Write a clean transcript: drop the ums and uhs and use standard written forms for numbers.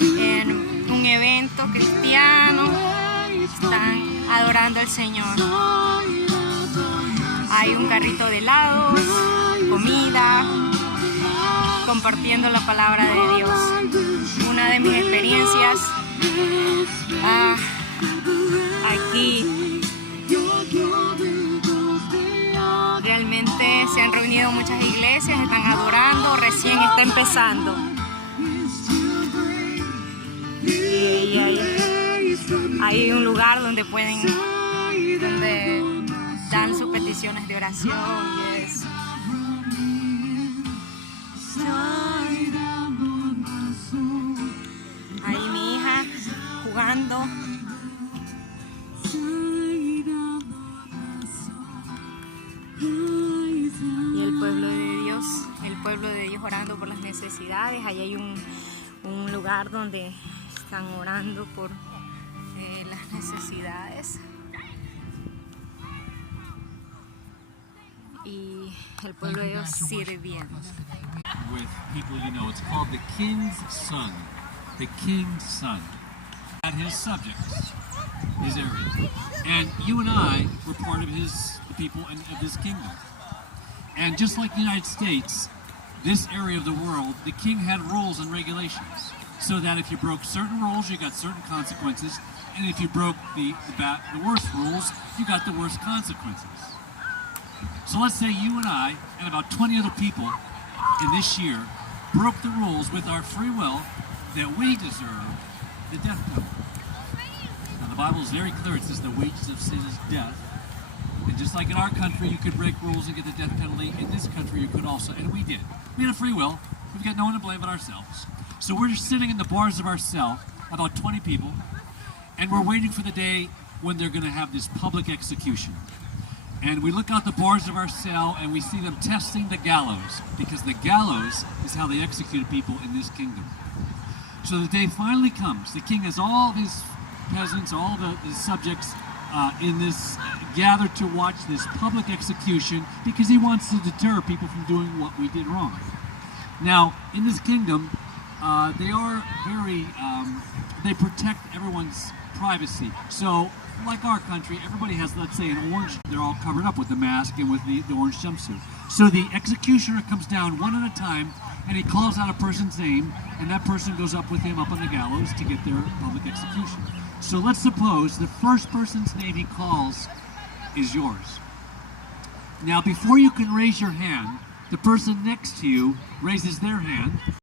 en un evento cristiano, están adorando al Señor. Hay un carrito de helados, comida, compartiendo la palabra de Dios. Una de mis experiencias aquí, realmente se han reunido muchas iglesias, están adorando, recién está empezando. Y hay un lugar donde dan sus peticiones de oración y eso. Ahí mi hija jugando. Y el pueblo de Dios orando por las necesidades. Ahí hay un lugar donde están orando por las necesidades. Y el pueblo de Dios sirviendo. With people, you know, it's called the King's Son. The King's Son. At his subjects, his area. And you and I were part of the people of this kingdom. And just like the United States, this area of the world, the king had rules and regulations. So that if you broke certain rules, you got certain consequences. And if you broke the worst rules, you got the worst consequences. So let's say you and I, and about 20 other people in this year, broke the rules with our free will that we deserve the death penalty. Now the Bible is very clear. It says the wages of sin is death. And just like in our country, you could break rules and get the death penalty, in this country you could also, and we did. We had a free will. We've got no one to blame but ourselves. So we're just sitting in the bars of our cell, about 20 people, and we're waiting for the day when they're going to have this public execution. And we look out the bars of our cell and we see them testing the gallows, because the gallows is how they executed people in this kingdom. So the day finally comes. The king has all of his peasants, all of his subjects in this gathered to watch this public execution, because he wants to deter people from doing what we did wrong. Now, in this kingdom, they are very, they protect everyone's privacy. So, like our country, everybody has, let's say, an orange, they're all covered up with the mask and with the orange jumpsuit. So the executioner comes down one at a time, and he calls out a person's name, and that person goes up with him up on the gallows to get their public execution. So let's suppose the first person's name he calls is yours. Now, before you can raise your hand, the person next to you raises their hand,